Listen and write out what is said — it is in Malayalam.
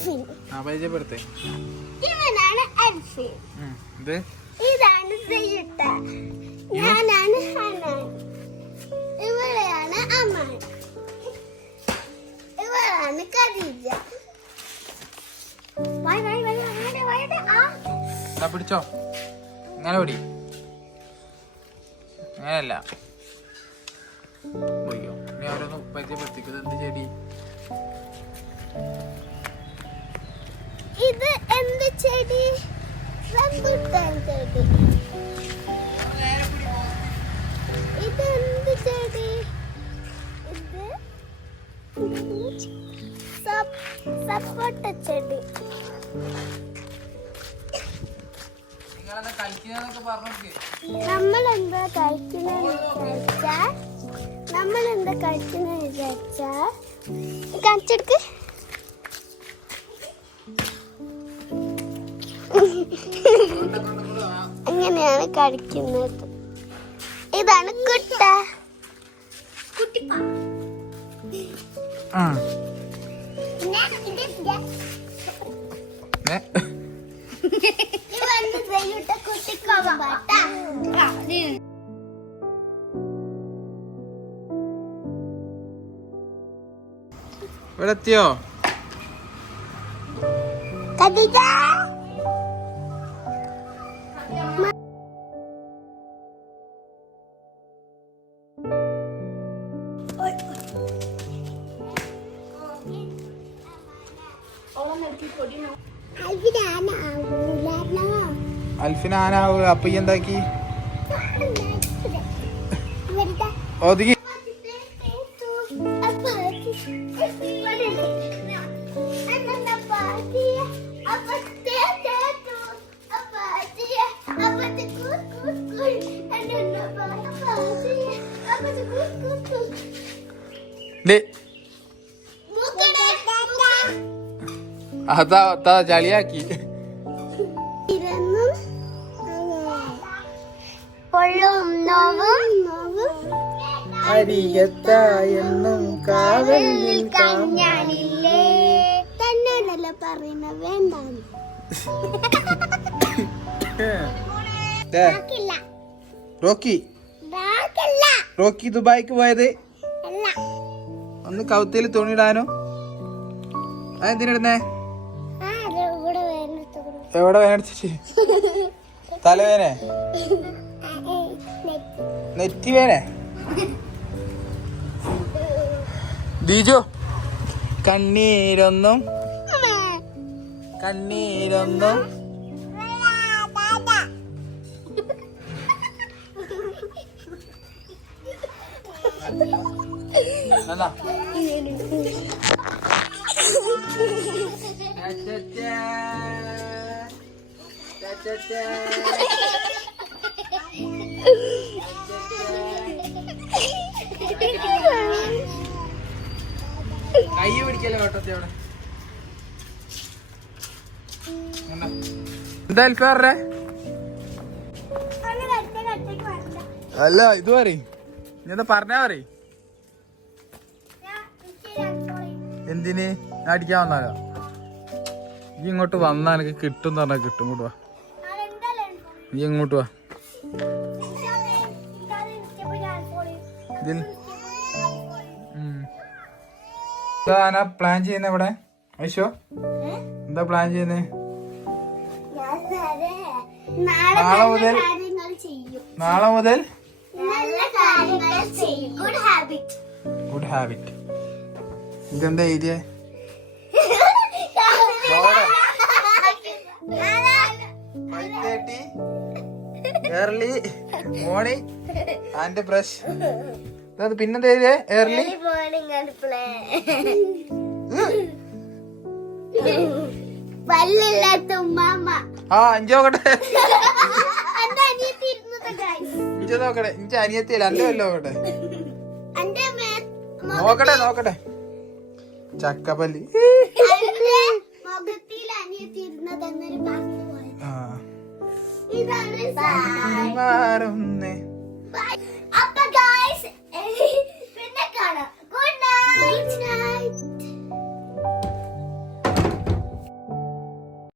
അൽഫിൻ. പരിചയപ്പെടുത്തേ. ഇവനാണ് അൽഫിൻ. ഇത് ഇതാണ് സയ്യിട്ട. ഞാനാണ് ഹനാൻ. ഇവളെയാണ് അമാൻ. ഇവളാണ് ഖദീജ. പിടിച്ചോ. ഇങ്ങനെ പിടി. അങ്ങനെയല്ല. പോയോ നീ അവരൊന്ന് പരിചയപ്പെടുത്തിക്കുന്നത്. എന്ത് ചെടി? ഇത് എന്ത് ചെടി? റംബുട്ടാൻ ചെടി. ഇത് എന്ത് ചെടി? ഇത് സപ്പോട്ട ചെടി. നമ്മളെന്താ കഴിക്കുന്ന വിചാരിച്ചാ കാണിച്ചെടുക്ക്. അങ്ങനെയാണ് കഴിക്കുന്നത്. ഇതാണ് കുട്ട. ഇവിടെ എത്തിയോ? ഖദീജ അൽഫിനാനാവൂല. അപ്പൊ ഈ എന്താക്കി? ഒതുക്കി. അതാ ചളിയാക്കി. അരികത്തായെന്നും കാവൽ നിൽക്കാം ഞാനില്ലേ. തന്നോടല്ല പറയുന്ന വേണ്ടാന്ന്. റോക്കി ദുബായിക്ക് പോയത് ഒന്ന് കൗത്തയിൽ തുണിയിടാനോ? അതെന്തിനിടുന്നേ? എവിടെ വേനടിച്ചു? തലവേനെ? നെറ്റി വേനെ? ദീജു കണ്ണീരൊന്നും കൈ പിടിക്കല്ലേ ഓട്ടത്തെ അവിടെ. എന്താ അൽഫാറേ? അല്ല ഇത് പറയും. എന്താ പറഞ്ഞാ പറയും. എന്തിന് അടിക്കാൻ വന്നാലോ? ഈ ഇങ്ങോട്ട് വന്നാ എനിക്ക് കിട്ടും പറഞ്ഞാ കിട്ടും. ഇങ്ങോട്ട് വാ. നീ ഇങ്ങോട്ട് വാ. പ്ലാൻ ചെയ്യുന്ന ഇവിടെ ഐശോ? എന്താ പ്ലാൻ ചെയ്യുന്നേ? നാളെ മുതൽ ഗുഡ് ഹാബിറ്റ്. ഇതെന്താ area? Early morning and brush. പിന്നെന്താ area? Early morning and play. പല്ലില്ലാത്ത ഉമ്മാമ. ഇഞ്ചി നോക്കട്ടെ. ഇഞ്ചി നോക്കട്ടെ. ഇഞ്ചി അനിയത്തിയല്ല അന്റെ വല്ലോ നോക്കട്ടെ. നോക്കട്ടെ ചക്കപ്പല്ലി. ഇതാണ്